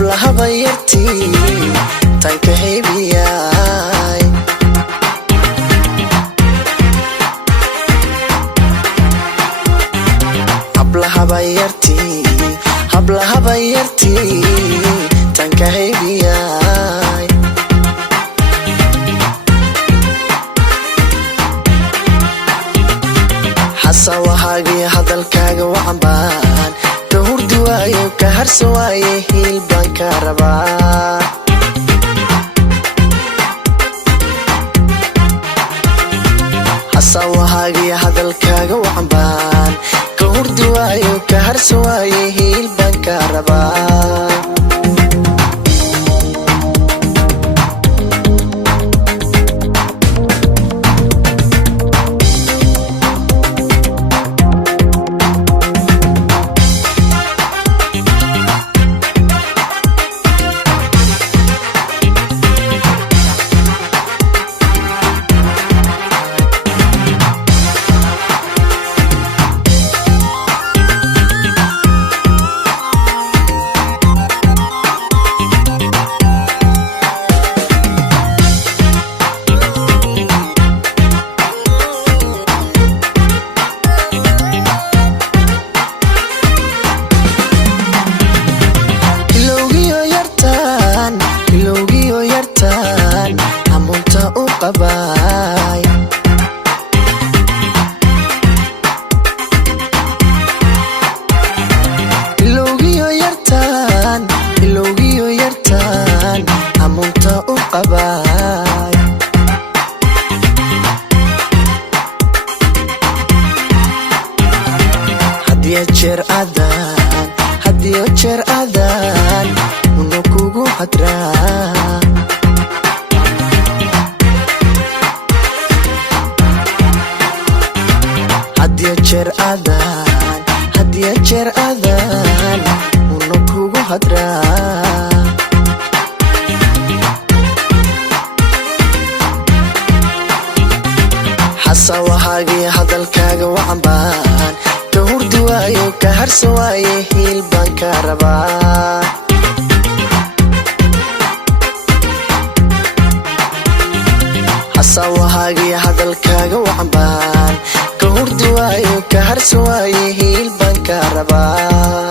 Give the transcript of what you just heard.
hablaha bayarti tanka heebiyay hablaha bayarti tanka heebiyay xasawahaaga hadalkaaga wacanbaan ka hurdi waayo ka harsa waaye hiil baan ka rabaa xasawahaaga hadalkaaga wacanbaan ka hurdi waayo ka harsa waaye hiil baan ka rabaa hadiyo jeer adan unu kugu hadraa hadiyo jeer adan unu kugu hadraa xasawahaaga hadalkaaga wacanbaan ka hurdi waayo ka harsa waaye hiil baan ka rabaa xasawahaaga hadalkaaga wacanbaan ka hurdi waayo ka harsa waaye hiil baan ka rabaa